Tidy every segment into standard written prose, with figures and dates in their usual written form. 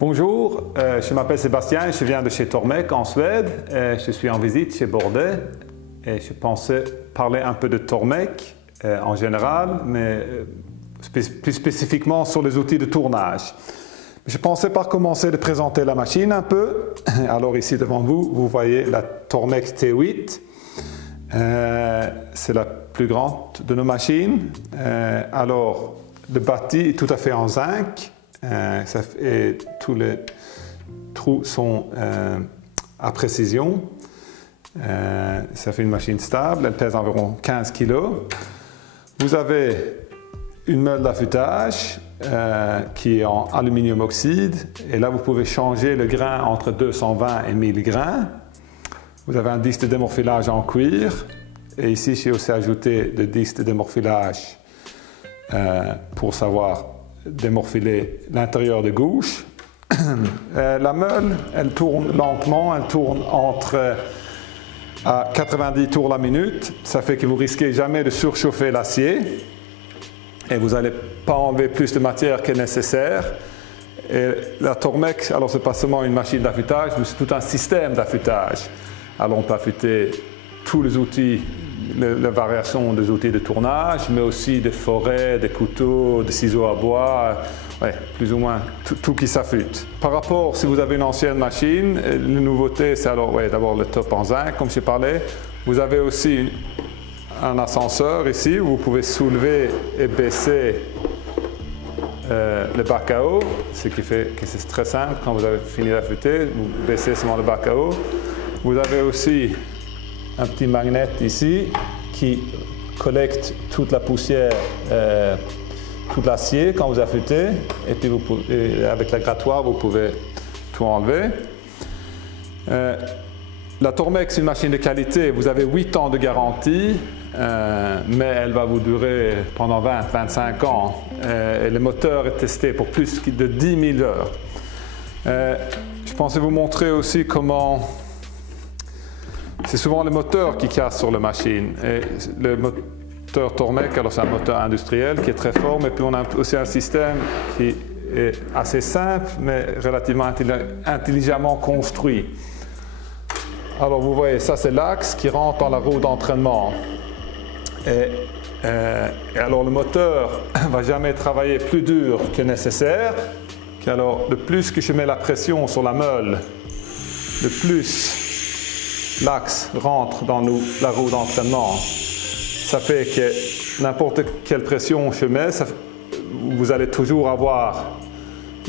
Bonjour, je m'appelle Sébastien, je viens de chez Tormek en Suède. Je suis en visite chez Bordet et je pensais parler un peu de Tormek en général, mais plus spécifiquement sur les outils de tournage. Je pensais par commencer de présenter la machine un peu. Alors ici devant vous, vous voyez la Tormek T8. C'est la plus grande de nos machines. Alors le bâti est tout à fait en zinc. Et tous les trous sont à précision. Ça fait une machine stable, elle pèse environ 15 kg. Vous avez une meule d'affûtage qui est en aluminium oxyde. Et là, vous pouvez changer le grain entre 220 et 1000 grains. Vous avez un disque de démorphilage en cuir. Et ici, j'ai aussi ajouté le disque de démorphilage pour savoir démorphiler l'intérieur de gauche. La meule, elle tourne lentement, elle tourne à 90 tours la minute. Ça fait que vous risquez jamais de surchauffer l'acier et vous n'allez pas enlever plus de matière que nécessaire. Et la Tormek, alors c'est pas seulement une machine d'affûtage, mais c'est tout un système d'affûtage. Alors on peut affûter tous les outils, la variation des outils de tournage, mais aussi des forêts, des couteaux, des ciseaux à bois, plus ou moins tout qui s'affûte. Par rapport, si vous avez une ancienne machine, la nouveauté, c'est alors d'abord le top en zinc, comme j'ai parlé. Vous avez aussi un ascenseur ici où vous pouvez soulever et baisser le bac à eau, ce qui fait que c'est très simple. Quand vous avez fini d'affûter, vous baissez seulement le bac à eau. Vous avez aussi un petit magnet ici qui collecte toute la poussière, tout l'acier quand vous affûtez, et puis avec la grattoir vous pouvez tout enlever. La Tormek, c'est une machine de qualité, vous avez 8 ans de garantie, mais elle va vous durer pendant 20-25 ans. Et le moteur est testé pour plus de 10 000 heures. Je pensais vous montrer aussi comment. C'est souvent le moteur qui casse sur la machine. Et le moteur Tormek, alors c'est un moteur industriel qui est très fort, mais puis on a aussi un système qui est assez simple, mais relativement intelligemment construit. Alors vous voyez, ça c'est l'axe qui rentre dans la roue d'entraînement. Et alors le moteur ne va jamais travailler plus dur que nécessaire. Alors le plus que je mets la pression sur la meule, le plus l'axe rentre dans la roue d'entraînement. Ça fait que n'importe quelle pression je mets, vous allez toujours avoir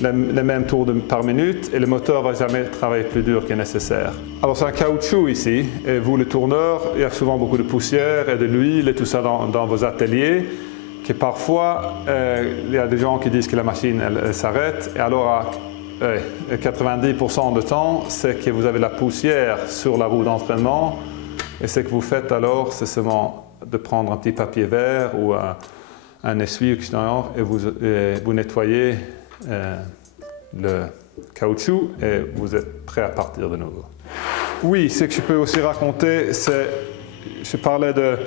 les mêmes tours par minute et le moteur ne va jamais travailler plus dur que nécessaire. Alors c'est un caoutchouc ici, et vous le tourneur, il y a souvent beaucoup de poussière et de l'huile et tout ça dans vos ateliers, que parfois il y a des gens qui disent que la machine elle s'arrête, et alors 90% du temps, c'est que vous avez la poussière sur la roue d'entraînement, et ce que vous faites alors, c'est seulement de prendre un petit papier vert ou un essuie extérieur et vous nettoyez le caoutchouc et vous êtes prêt à partir de nouveau. Oui, ce que je peux aussi raconter, c'est, je parlais de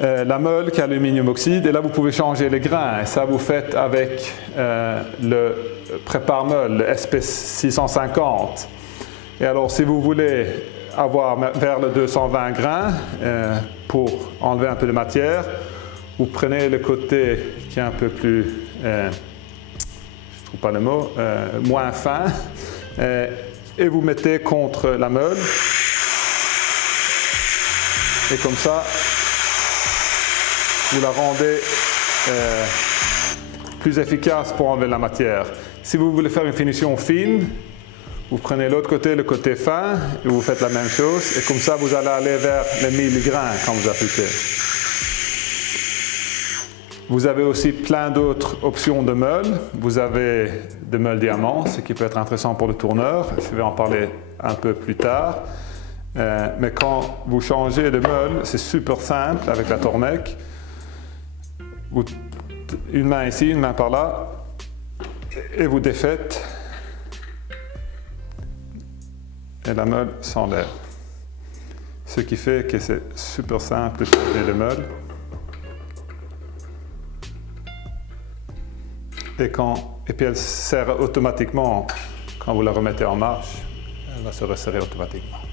la meule qui est aluminium oxyde, et là vous pouvez changer les grains, et ça vous faites avec le prépare-meule, le SP650. Et alors si vous voulez avoir vers le 220 grains pour enlever un peu de matière, vous prenez le côté qui est un peu plus, je ne trouve pas le mot, moins fin, et vous mettez contre la meule, et comme ça vous la rendez plus efficace pour enlever la matière. Si vous voulez faire une finition fine, vous prenez l'autre côté, le côté fin, et vous faites la même chose, et comme ça vous allez aller vers les 1000 grains quand vous affûtez. Vous avez aussi plein d'autres options de meules. Vous avez de meules diamants, ce qui peut être intéressant pour le tourneur. Je vais en parler un peu plus tard. Mais quand vous changez de meule, c'est super simple avec la Tormek. Une main ici, une main par là, et vous défaites, et la meule s'enlève. Ce qui fait que c'est super simple de changer de meule. et puis elle serre automatiquement quand vous la remettez en marche. Elle va se resserrer automatiquement.